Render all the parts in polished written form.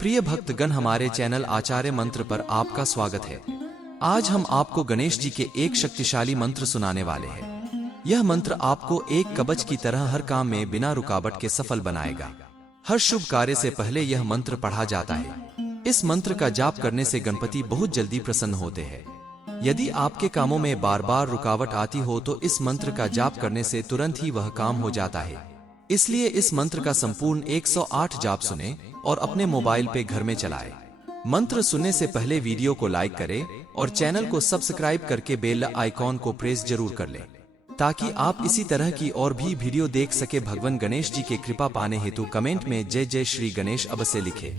प्रिय भक्तगण, हमारे चैनल आचार्य मंत्र पर आपका स्वागत है। आज हम आपको गणेश जी के एक शक्तिशाली मंत्र सुनाने वाले हैं। यह मंत्र आपको एक कवच की तरह हर काम में बिना रुकावट के सफल बनाएगा। हर शुभ कार्य से पहले यह मंत्र पढ़ा जाता है। इस मंत्र का जाप करने से गणपति बहुत जल्दी प्रसन्न होते हैं। यदि आपके कामों में बार बार रुकावट आती हो तो इस मंत्र का जाप करने से तुरंत ही वह काम हो जाता है। इसलिए इस मंत्र का संपूर्ण 108 जाप सुने और अपने मोबाइल पे घर में चलाएं। मंत्र सुनने से पहले वीडियो को लाइक करें और चैनल को सब्सक्राइब करके बेल आइकॉन को प्रेस जरूर कर लें, ताकि आप इसी तरह की और भी वीडियो देख सके। भगवान गणेश जी के कृपा पाने हेतु कमेंट में जय जय श्री गणेश अवश्य लिखे।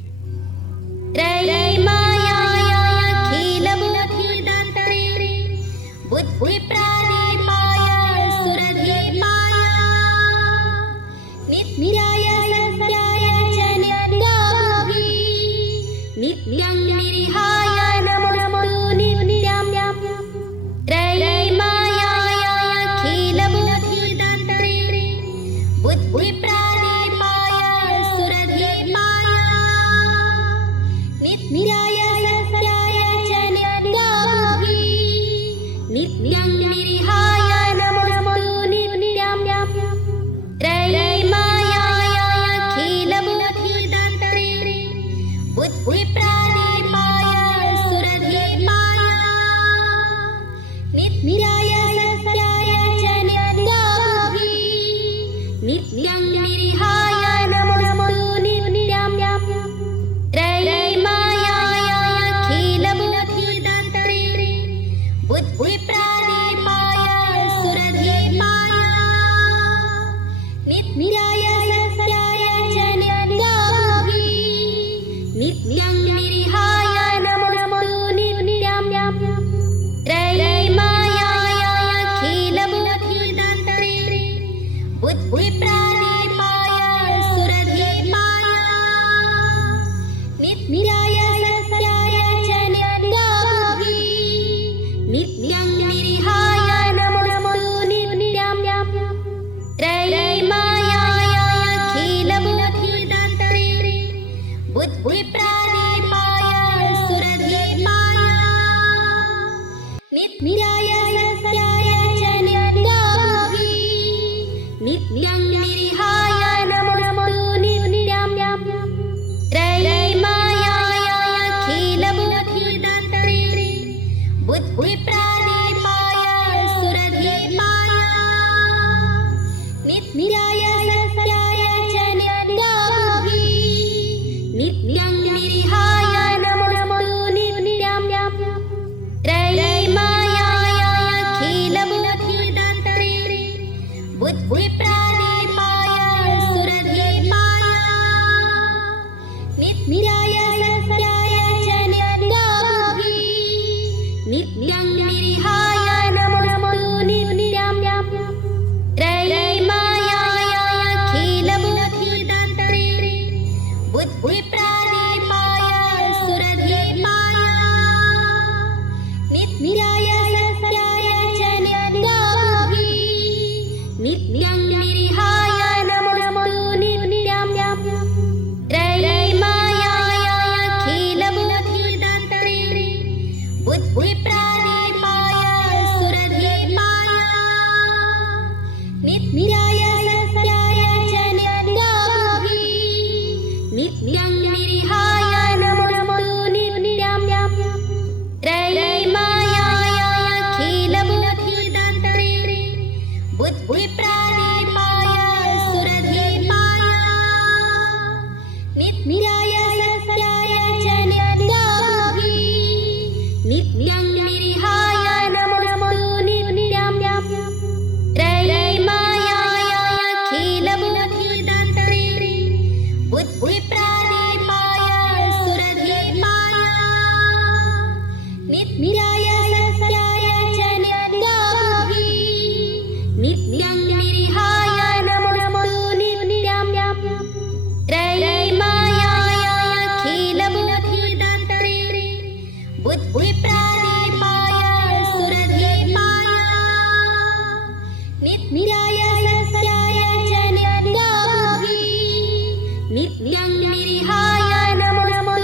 नित्यं निरिहाय नमो नमो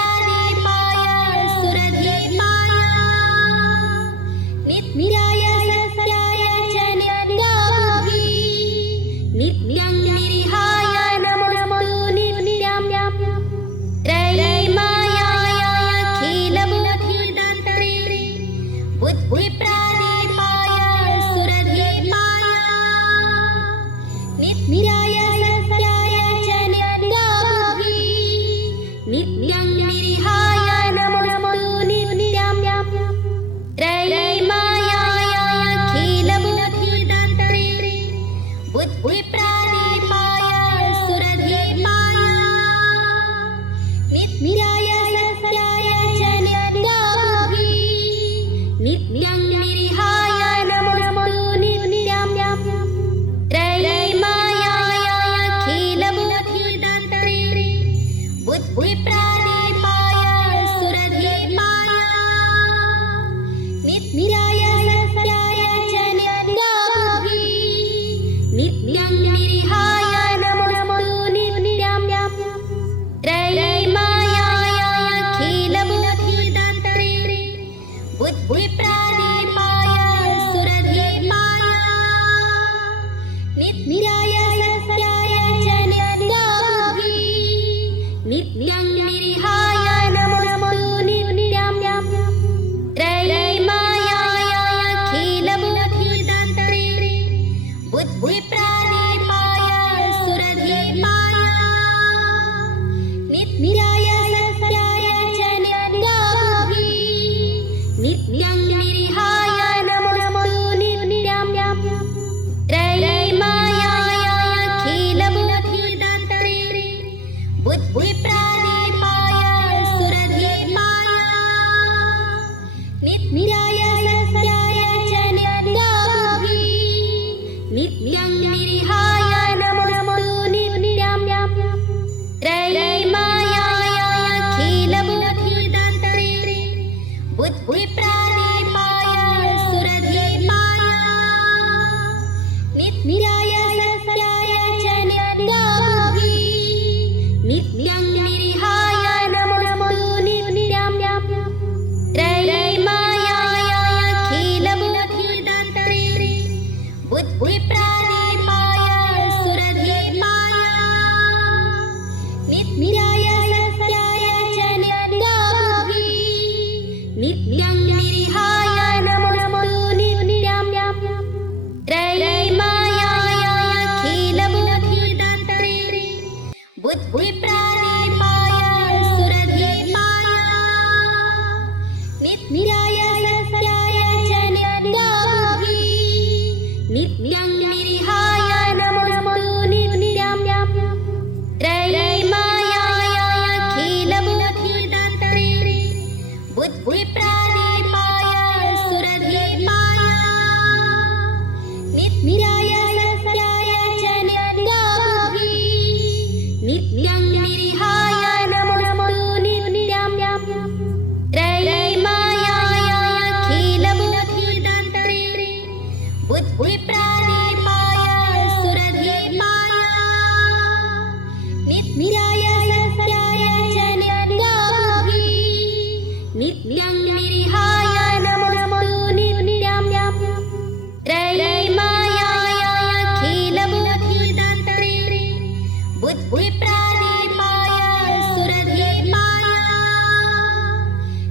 प्रादीपाय सुरधीपाय नित्याय सत्याय च नित्याबुद्धि नित्यं निरिहाय नमो नित्यं त्रयीमायाय अखिलबुद्धिदात्रे बुद्धिप्रादीपाय सुरधीपाय नित्याय सत्याय च नित्याबुद्धि नित्यं निरिहाय नमो नित्यं त्रयीमायाय अखिलबुद्धिदात्रे बुद्धिप्रादीपाय सुरधीपाय नित्याय सत्याय च नित्याबुद्धि नित्यं निरिहाय नमो नित्यं त्रयीमायाय अखिलबुद्धिदात्रे बुद्धिप्रादीपाय सुरधीपाय नित्याय सत्याय च नित्याबुद्धि नित्यं निरिहाय नमो नित्यं त्रयीमायाय अखिलबुद्धिदात्रे बुद्धिप्रादीपाय सुरधीपाय नित्याय सत्याय च नित्याबुद्धि नित्यं निरिहाय नमो नित्यं त्रयीमायाय अखिलबुद्धिदात्रे बुद्धिप्रादीपाय सुरधीपाय नित्याय सत्याय च नित्याबुद्धि नित्यं निरिहाय नमो नित्यं त्रयीमायाय अखिलबुद्धिदात्रे बुद्धिप्रादीपाय सुरधीपाय नित्याय सत्याय च नित्याबुद्धि नित्यं निरिहाय नमो नित्यं त्रयीमायाय अखिलबुद्धिदात्रे बुद्धिप्रादीपाय सुरधीपाय नित्याय सत्याय च नित्याबुद्धि नित्यं निरिहाय नमो नित्यं त्रयीमायाय अखिलबुद्धिदात्रे बुद्धिप्रादीपाय सुरधीपाय नित्याय सत्याय च नित्याबुद्धि नित्यं निरिहाय नमो नित्यं त्रयीमायाय अखिलबुद्धिदात्रे बुद्धिप्रादीपाय सुरधीपाय नित्याय सत्याय च नित्याबुद्धि नित्यं निरिहाय नमो नित्यं त्रयीमायाय अखिलबुद्धिदात्रे बुद्धिप्रादीपाय सुरधीपाय नित्याय सत्याय च नित्याबुद्धि नित्यं निरिहाय नमो नित्यं त्रयीमायाय अखिलबुद्धिदात्रे बुद्धिप्रादीपाय सुरधीपाय नित्याय सत्याय च नित्याबुद्धि नित्यं निरिहाय नमो नित्यं त्रयीमायाय अखिलबुद्धिदात्रे बुद्धिप्रादीपाय सुरधीपाय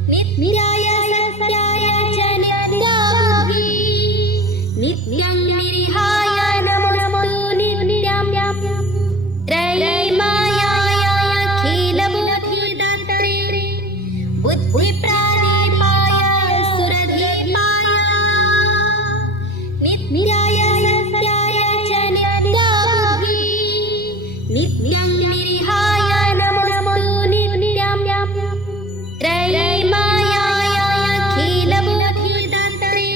नित्याय सत्याय च नित्याबुद्धि नित्यं निरिहाय नमो नित्यं त्रयीमायाय अखिलबुद्धिदात्रे बुद्धिप्रादीपाय सुरधीपाय नित्याय सत्याय च नित्याबुद्धि नित्यं निरिहाय नमो नित्यं त्रयीमायाय अखिलबुद्धिदात्रे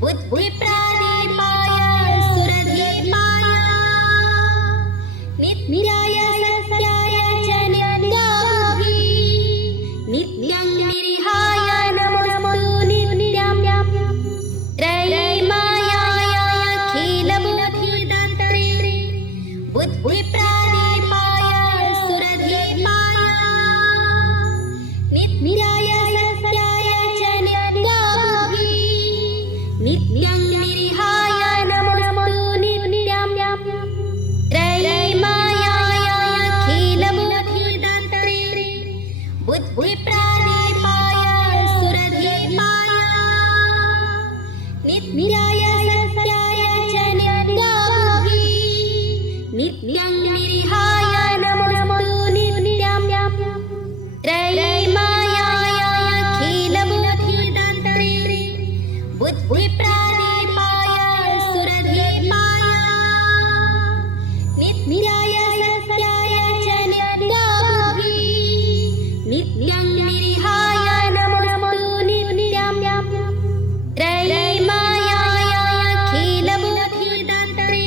बुद्धिप्रादीपाय सुरधीपाय नित्याय सत्याय च नित्याबुद्धि नित्यं निरिहाय नमो नित्यं त्रयीमायाय अखिलबुद्धिदात्रे बुद्धिप्रादीपाय सुरधीपाय निराय सत्याय च नित्याभिः नित्यं निरिहाय नमोऽस्तु नित्यं त्रयीमायायाखिलबुद्धिदात्रे बुद्धिप्रदीपाय सुरधीपाय निराय सत्याय च नित्याभिः नित्यं निरिहाय नमोऽस्तु नित्यं त्रयीमायायाखिलबुद्धिदात्रे बुद्धिप्रदीपाय सुरधीपाय निराय सत्याय च नित्याभिः नित्यं निरिहाय नमोऽस्तु नित्यं त्रयीमायायाखिलबुद्धिदात्रे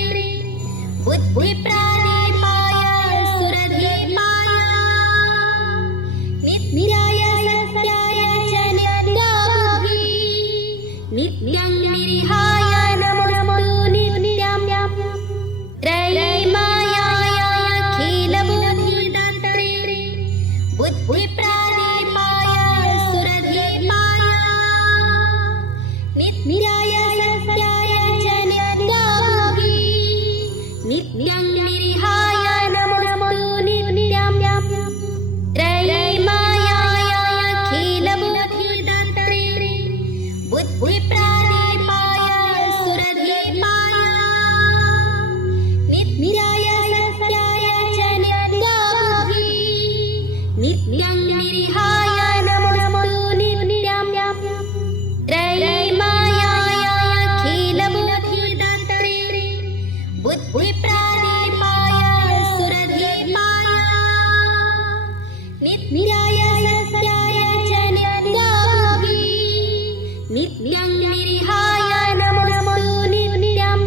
बुद्धिप्रदीपाय सुरधीपाय निराय सत्याय च नित्याभिः नित्यं निरिहाय नमोऽस्तु नित्यं त्रयीमायायाखिलबुद्धिदात्रे बुद्धिप्रदीपाय सुरधीपाय निराय सत्याय च नित्याभिः नित्यं निरिहाय नमोऽस्तु नित्यं त्रयीमायायाखिलबुद्धिदात्रे बुद्धिप्रदीपाय सुरधीपाय निराय सत्याय च नित्याभिः नित्यं निरिहाय नमोऽस्तु नित्यं त्रयीमायायाखिलबुद्धिदात्रे बुद्धिप्रदीपाय सुरधीपाय निराय सत्याय च नित्याभिः नित्यं निरिहाय नमोऽस्तु नित्यं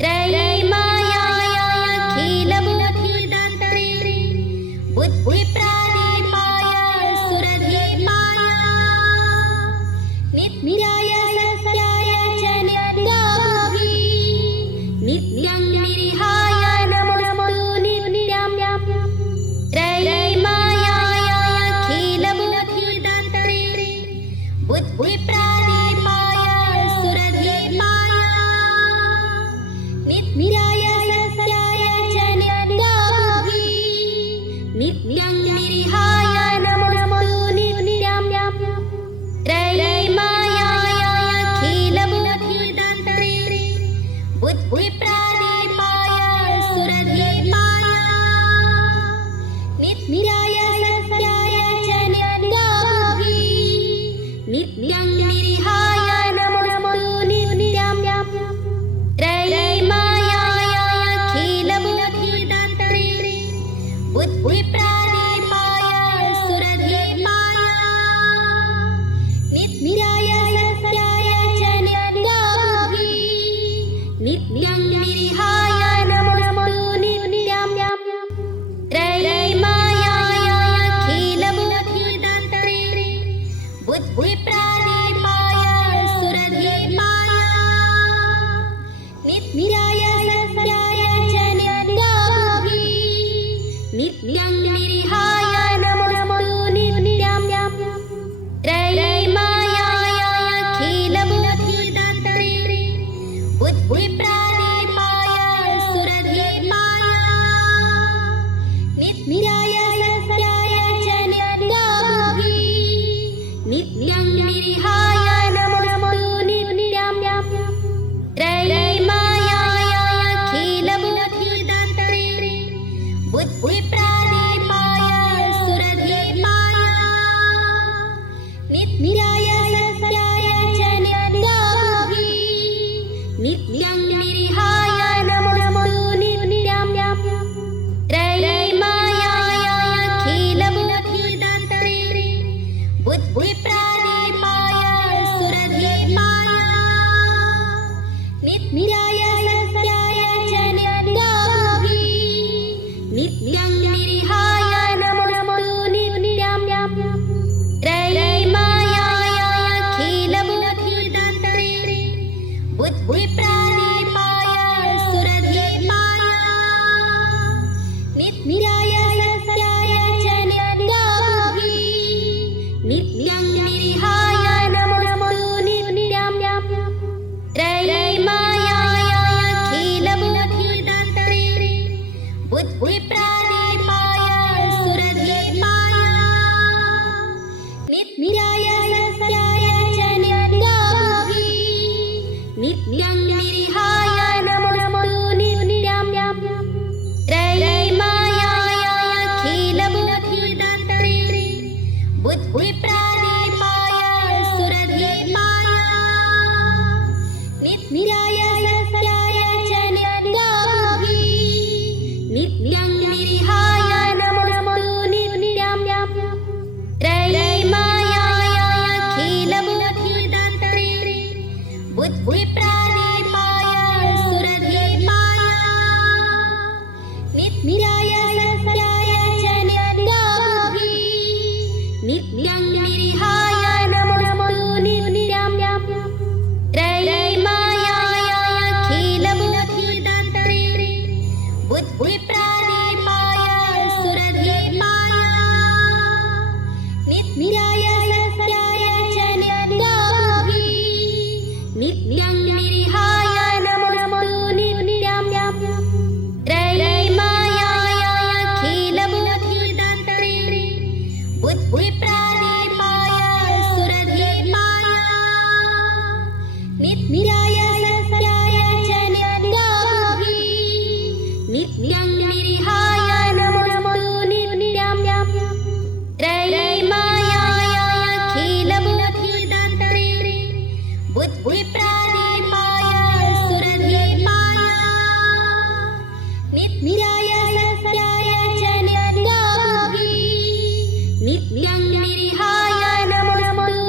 त्रयीमायायाखिलबुद्धिदात्रे बुद्धिप्रदीपाय सुरधीपाय निराय सत्याय च नित्याभिः नित्यं निरिहाय नमोऽस्तु नित्यं त्रयीमायायाखिलबुद्धिदात्रे बुद्धिप्रदीपाय सुरधीपाय निराय सत्याय च नित्याभिः नित्यं निरिहाय नमोऽस्तु नित्यं त्रयीमायायाखिलबुद्धिदात्रे बुद्धिप्रदीपाय सुरधीपाय निराय सत्याय च नित्याभिः नित्यं निरिहाय नमोऽस्तु नित्यं त्रयीमायायाखिलबुद्धिदात्रे बुद्धिप्रदीपाय सुरधीपाय निराय सत्याय च नित्याभिः नित्यं निरिहाय नमोऽस्तु नित्यं त्रयीमायायाखिलबुद्धिदात्रे बुद्धिप्रदीपाय सुरधीपाय निराय सत्याय च नित्याभिः नित्यं निरिहाय नमोऽस्तु नित्यं त्रयीमायायाखिलबुद्धिदात्रे बुद्धिप्रदीपाय सुरधीपाय निराय सत्याय च नित्याभिः नित्यं निरिहाय नमोऽस्तु नित्यं त्रयीमायायाखिलबुद्धिदात्रे बुद्धिप्रदीपाय सुरधीपाय निराय सत्याय च नित्याभिः नित्यं निरिहाय नमोऽस्तु नित्यं त्रयीमायायाखिलबुद्धिदात्रे बुद्धिप्रदीपाय सुरधीपाय निराय सत्याय च नित्याभिः नित्यं निरिहाय नमोऽस्तु नित्यं त्रयीमायायाखिलबुद्धिदात्रे बुद्धिप्रदीपाय सुरधीपाय निराय सत्याय च नित्याभिः निराय सत्याय च नित्याभिः नित्यं निरिहाय नमोऽस्तु नित्यं त्रयीमायाखिलबुद्धिदात्रे बुद्धिप्रदीपाय सुरधीपाय निराय सत्याय च नित्याभिः नित्यं निरिहाय नमोऽस्तु नित्यं त्रयीमायाखिलबुद्धिदात्रे बुद्धिप्रदीपाय सुरधीपाय निराय सत्याय च नित्याभिः नित्यं निरिहाय नमोऽस्तु नित्यं त्रयीमायाखिलबुद्धिदात्रे बुद्धिप्रदीपाय सुरधीपाय निराय सत्याय च नित्याभिः नित्यं निरिहाय नमोऽस्तु नित्यं त्रयीमायाखिलबुद्धिदात्रे बुद्धिप्रदीपाय सुरधीपाय निराय सत्याय च नित्याभिः नित्यं निरिहाय नमोऽस्तु नित्यं त्रयीमायाखिलबुद्धिदात्रे बुद्धिप्रदीपाय सुरधीपाय निराय सत्याय च नित्याभिः नित्यं निरिहाय नमोऽस्तु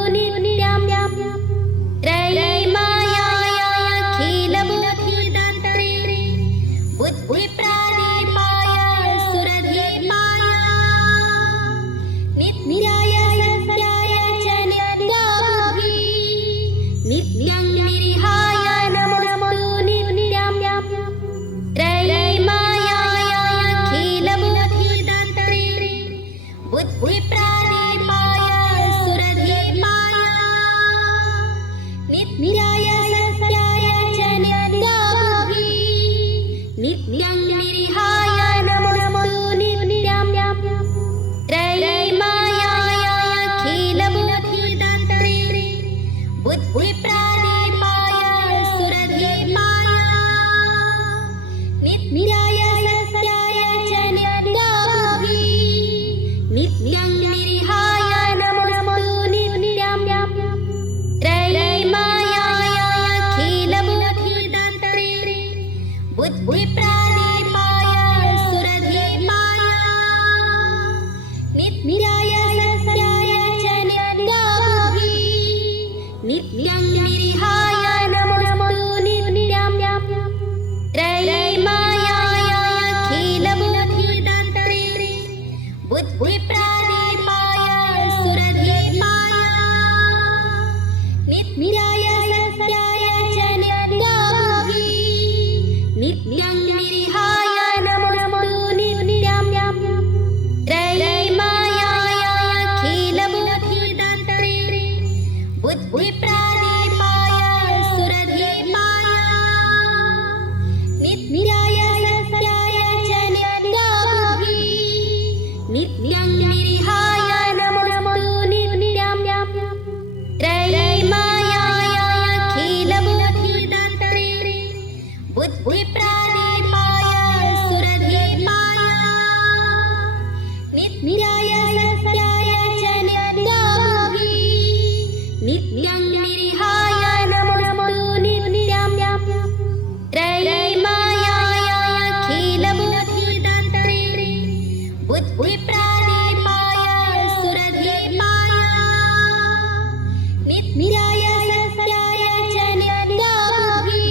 नित्यं त्रयीमायाखिलबुद्धिदात्रे बुद्धिप्रदीपाय सुरधीपाय निराय सत्याय च नित्याभिः नित्यं निरिहाय नमोऽस्तु नित्यं त्रयीमायाखिलबुद्धिदात्रे बुद्धिप्रदीपाय सुरधीपाय निराय सत्याय च नित्याभिः नित्यं निरिहाय नमोऽस्तु नित्यं त्रयीमायाखिलबुद्धिदात्रे बुद्धिप्रदीपाय सुरधीपाय निराय सत्याय च नित्याभिः नित्यं निरिहाय नमोऽस्तु नित्यं त्रयीमायाखिलबुद्धिदात्रे बुद्धिप्रदीपाय सुरधीपाय निराय सत्याय च नित्याभिः नित्यं निरिहाय नमोऽस्तु नित्यं त्रयीमायाखिलबुद्धिदात्रे बुद्धिप्रदीपाय सुरधीपाय निराय सत्याय च नित्याभिः नित्यं निरिहाय नमोऽस्तु नित्यं त्रयीमायाखिलबुद्धिदात्रे बुद्धिप्रदीपाय सुरधीपाय निराय सत्याय च नित्याभिः नित्यं निरिहाय नमोऽस्तु नित्यं त्रयीमायाखिलबुद्धिदात्रे बुद्धिप्रदीपाय सुरधीपाय निराय सत्याय च नित्याभिः नित्यं निरिहाय नमोऽस्तु नित्यं त्रयीमायाखिलबुद्धिदात्रे बुद्धिप्रदीपाय सुरधीपाय निराय सत्याय च नित्याभिः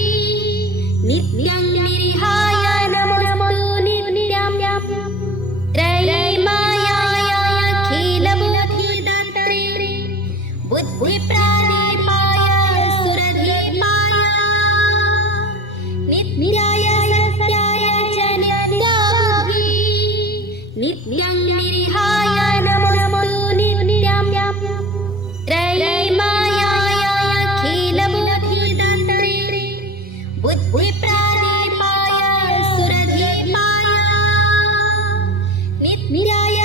नित्यं निरिहाय नमोऽस्तु नित्यं त्रयीमायाखिलबुद्धिदात्रे बुद्धिप्रदीपाय सुरधीपाय निराय सत्याय च नित्याभिः नित्यं निरिहाय नमोऽस्तु नित्यं त्रयीमायाखिलबुद्धिदात्रे बुद्धिप्रदीपाय सुरधीपाय निराय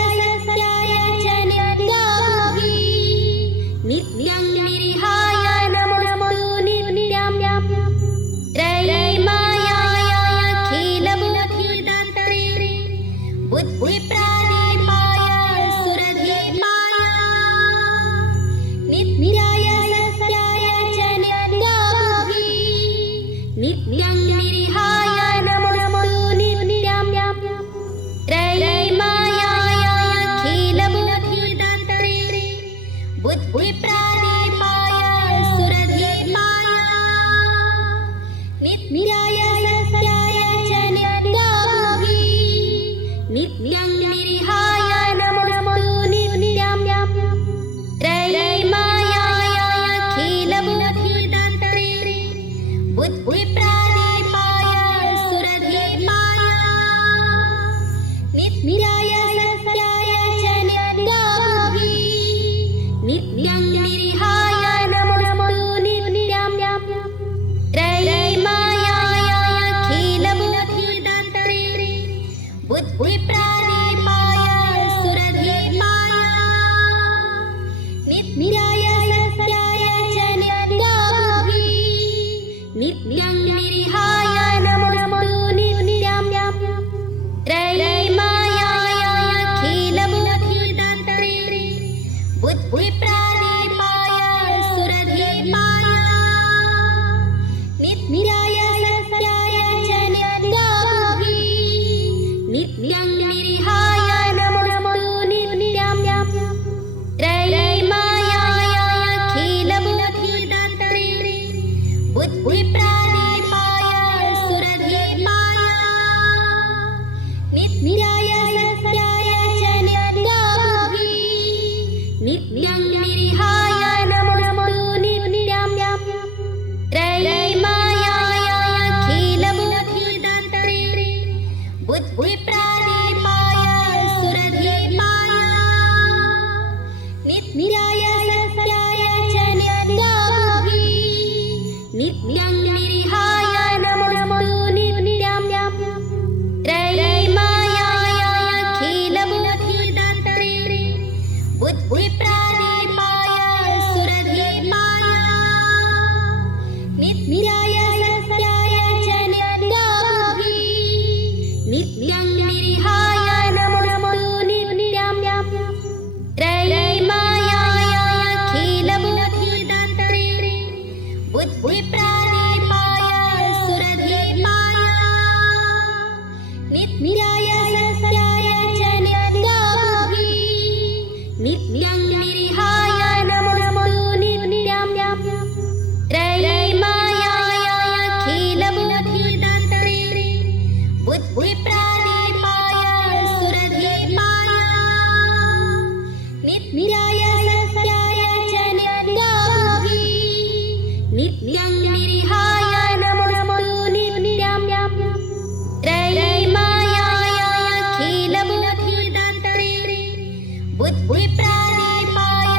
सत्याय च नित्याभिः बुद्धिप्रादीपाय सुरधीपाय नित्याय सत्याय च नित्याबुद्धिः नित्यं निरिहाय नमोऽस्तु नित्यं त्रयीमायाय अखिलबुद्धिदात्रे बुद्धिप्रादीपाय सुरधीपाय नित्याय सत्याय च नित्याबुद्धिः नित्यं निरिहाय नमोऽस्तु नित्यं त्रयीमायाय अखिलबुद्धिदात्रे बुद्धिप्रादीपाय सुरधीपाय नित्याय सत्याय च नित्याबुद्धिः नित्यं निरिहाय नमोऽस्तु नित्यं त्रयीमायाय अखिलबुद्धिदात्रे बुद्धिप्रादीपाय सुरधीपाय नित्याय सत्याय च नित्याबुद्धिः नित्यं निरिहाय नमोऽस्तु नित्यं त्रयीमायाय अखिलबुद्धिदात्रे बुद्धिप्रादीपाय सुरधीपाय नित्याय सत्याय च नित्याबुद्धिः नित्यं निरिहाय नमोऽस्तु नित्यं त्रयीमायाय अखिलबुद्धिदात्रे बुद्धिप्रादीपाय सुरधीपाय नित्याय सत्याय च नित्याबुद्धिः नित्यं निरिहाय नमोऽस्तु नित्यं त्रयीमायाय अखिलबुद्धिदात्रे बुद्धिप्रादीपाय सुरधीपाय नित्याय सत्याय च नित्याबुद्धिः नित्यं निरिहाय नमोऽस्तु नित्यं त्रयीमायाय अखिलबुद्धिदात्रे बुद्धिप्रादीपाय सुरधीपाय नित्याय सत्याय च नित्याबुद्धिः नित्यं निरिहाय नमोऽस्तु नित्यं त्रयीमायाय अखिलबुद्धिदात्रे बुद्धिप्रादीपाय सुरधीपाय नित्याय सत्याय च नित्याबुद्धिः नित्यं निरिहाय नमोऽस्तु नित्यं त्रयीमायाय अखिलबुद्धिदात्रे बुद्धिप्रादीपाय सुरधीपाय नित्याय सत्याय च नित्याबुद्धिः नित्यं निरिहाय नमोऽस्तु नित्यं त्रयीमायाय अखिलबुद्धिदात्रे बुद्धिप्रादीपाय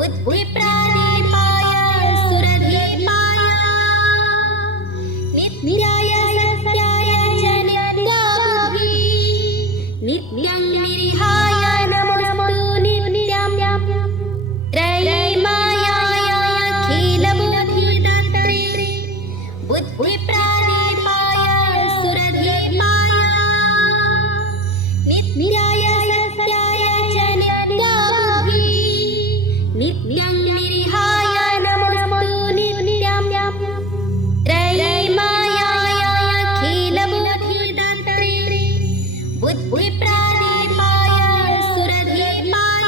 बुद्धिप्रदीपाय सुरधीपाय नित्याय सत्याय च नित्याभिः नित्यं निरिहाय नमोऽस्तु नित्यं त्रयीमायाय अखिलबुद्धिदात्रे बुद्धिप्रदीपाय सुरधीपाय नित्याय सत्याय च नित्याभिः नित्यं निरिहाय नमोऽस्तु नित्यं त्रयीमायाय अखिलबुद्धिदात्रे बुद्धिप्रदीपाय सुरधीपाय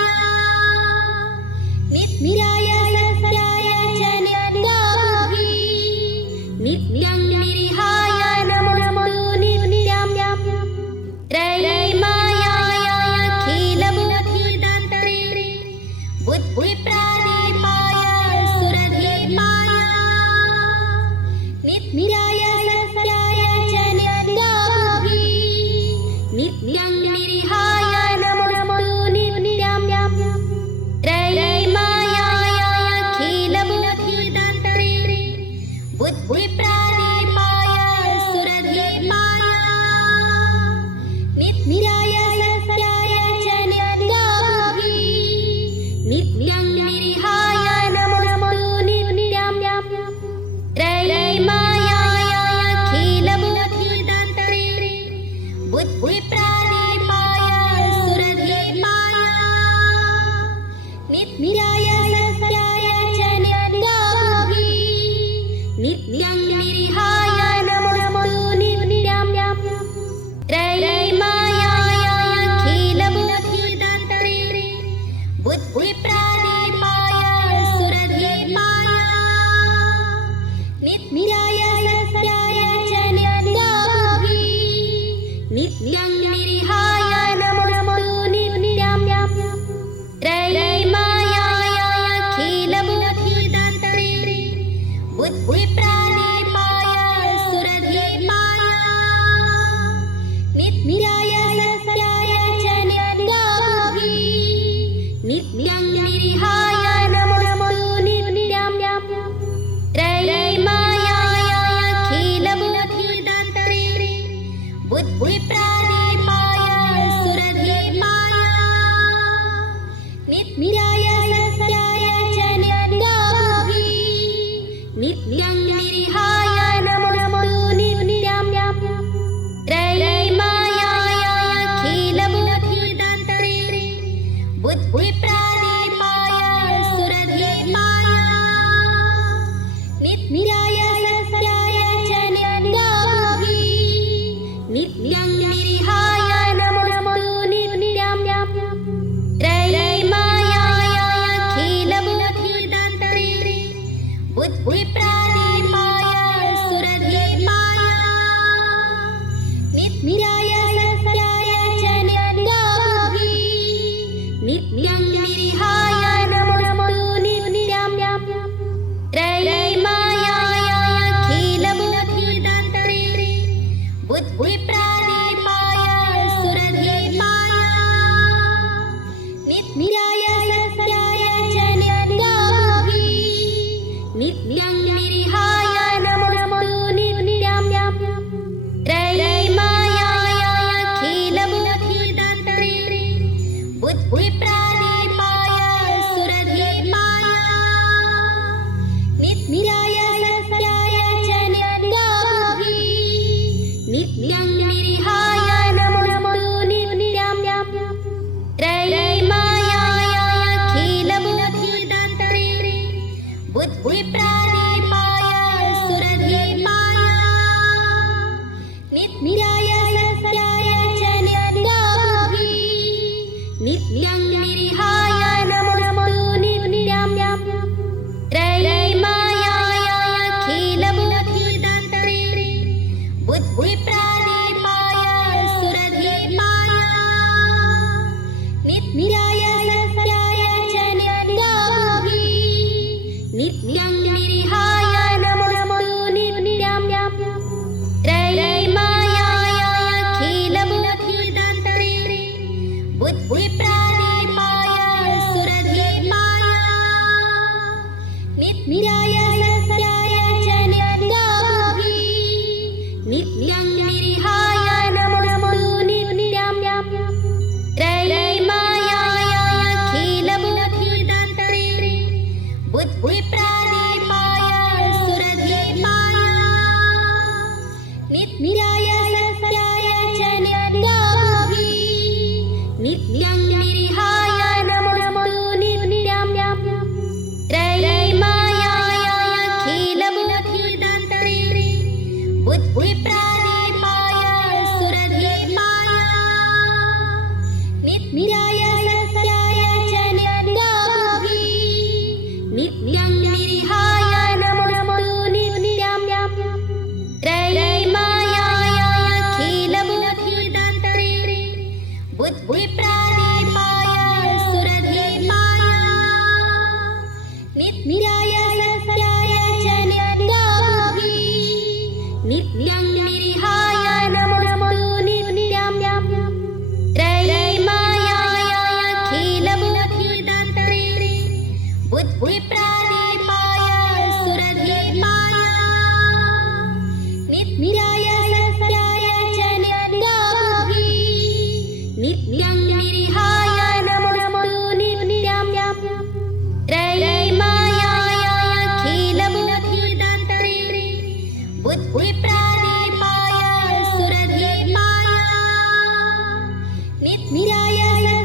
नित्याय सत्याय च नित्याभिः नित्यं निरिहाय नमोऽस्तु नित्यं त्रयीमायाय अखिलबुद्धिदात्रे बुद्धिप्रदीपाय सुरधीपाय नित्याय सत्याय च नित्याभिः नित्यं निरिहाय नमोऽस्तु नित्यं त्रयीमायाय अखिलबुद्धिदात्रे बुद्धिप्रदीपाय सुरधीपाय नित्याय सत्याय च नित्याभिः नित्यं निरिहाय नमोऽस्तु नित्यं त्रयीमायाय अखिलबुद्धिदात्रे बुद्धिप्रदीपाय सुरधीपाय नित्याय सत्याय च नित्याभिः नित्यं निरिहाय नमोऽस्तु नित्यं त्रयीमायाय अखिलबुद्धिदात्रे बुद्धिप्रदीपाय सुरधीपाय नित्याय सत्याय च नित्याभिः नित्यं निरिहाय नमोऽस्तु नित्यं त्रयीमायाय अखिलबुद्धिदात्रे बुद्धिप्रदीपाय सुरधीपाय नित्याय सत्याय च नित्याभिः नित्यं निरिहाय नमोऽस्तु नित्यं त्रयीमायाय अखिलबुद्धिदात्रे बुद्धिप्रदीपाय सुरधीपाय नित्याय सत्याय च नित्याभिः नित्यं निरिहाय नमोऽस्तु नित्यं त्रयीमायाय अखिलबुद्धिदात्रे बुद्धिप्रदीपाय सुरधीपाय नित्याय सत्याय च नित्याभिः नित्यं निरिहाय नमोऽस्तु नित्यं त्रयीमायाय अखिलबुद्धिदात्रे बुद्धिप्रदीपाय सुरधीपाय नित्याय सत्याय च नित्याभिः नित्यं निरिहाय नमोऽस्तु नित्यं त्रयीमायाय अखिलबुद्धिदात्रे बुद्धिप्रदीपाय सुरधीपाय नित्याय सत्याय च नित्याभिः नित्यं निरिहाय नमोऽस्तु नित्यं त्रयीमायाय अखिलबुद्धिदात्रे बुद्धिप्रदीपाय सुरधीपाय नित्याय सत्याय च नित्याभिः नित्यं निरिहाय नमोऽस्तु नित्यं त्रयीमायाय अखिलबुद्धिदात्रे बुद्धिप्रदीपाय सुरधीपाय नित्याय सत्याय च नित्याभिः नित्यं निरिहाय नमोऽस्तु नित्यं त्रयीमायाय अखिलबुद्धिदात्रे बुद्धिप्रदीपाय सुरधीपाय नित्याय सत्याय च नित्याभिः नित्यं बुद्धिप्रादीपाय सुरधीपाय नित्याय सत्याय च नित्याबुद्धि नित्यं निरिहाय नमोऽस्तु नित्यं त्रयीमायाय अखिलबुद्धिदन्त्रे बुद्धिप्रादीपाय सुरधीपाय नित्याय सत्याय च नित्याबुद्धि नित्यं निरिहाय नमोऽस्तु नित्यं त्रयीमायाय अखिलबुद्धिदन्त्रे बुद्धिप्रादीपाय सुरधीपाय नित्याय सत्याय च नित्याबुद्धि नित्यं निरिहाय नमोऽस्तु नित्यं त्रयीमायाय अखिलबुद्धिदन्त्रे बुद्धिप्रादीपाय सुरधीपाय नित्याय सत्याय च नित्याबुद्धि नित्यं निरिहाय नमोऽस्तु नित्यं त्रयीमायाय अखिलबुद्धिदन्त्रे बुद्धिप्रादीपाय सुरधीपाय नित्याय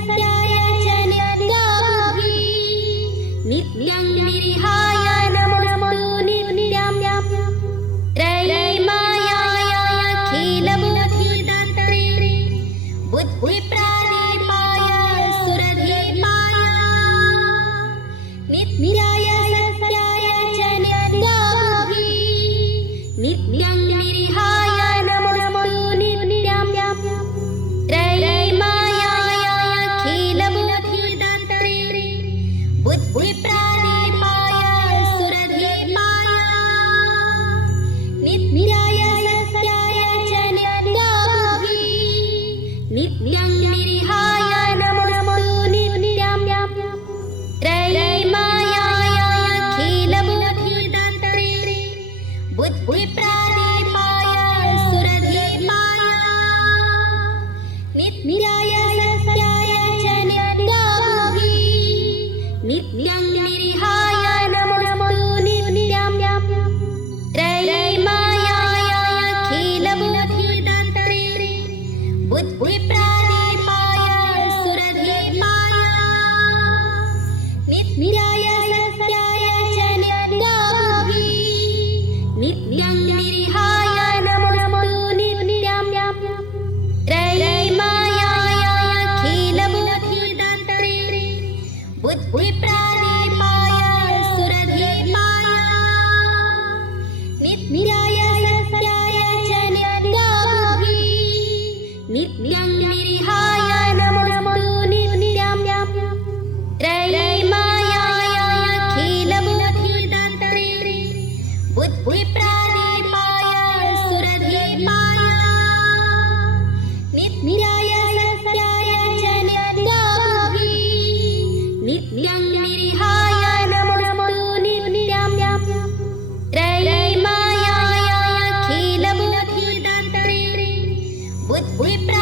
सत्याय च नित्याबुद्धि नित्यं निरिहाय नमोऽस्तु नित्यं त्रयीमायाय अखिलबुद्धिदन्त्रे बुद्धिप्रादीपाय सुरधीपाय नित्याय सत्याय च नित्याबुद्धि नित्यं निरिहाय नमोऽस्तु नित्यं त्रयीमायाय अखिलबुद्धिदन्त्रे बुद्धिप्रादीपाय सुरधीपाय नित्याय सत्याय च नित्याबुद्धि नित्यं निरिहाय नमोऽस्तु नित्यं त्रयीमायाय अखिलबुद्धिदन्त्रे बुद्धिप्रादीपाय सुरधीपाय नित्याय सत्याय च नित्याबुद्धि नित्यं निरिहाय नमोऽस्तु नित्यं त्रयीमायाय अखिलबुद्धिदन्त्रे बुद्धिप्रादीपाय सुरधीपाय नित्याय सत्याय च नित्याबुद्धि नित्यं निरिहाय नमोऽस्तु नित्यं त्रयीमायाय अखिलबुद्धिदन्त्रे बुद्धिप्रादीपाय सुरधीपाय नित्याय सत्याय च नित्याबुद्धि नित्यं निरिहाय नमोऽस्तु नित्यं त्रयीमायाय अखिलबुद्धिदन्त्रे बुद्धिप्रादीपाय सुरधीपाय नित्याय सत्याय च नित्याबुद्धि नित्यं निरिहाय नमोऽस्तु नित्यं त्रयीमायाय अखिलबुद्धिदन्त्रे बुद्धिप्रादीपाय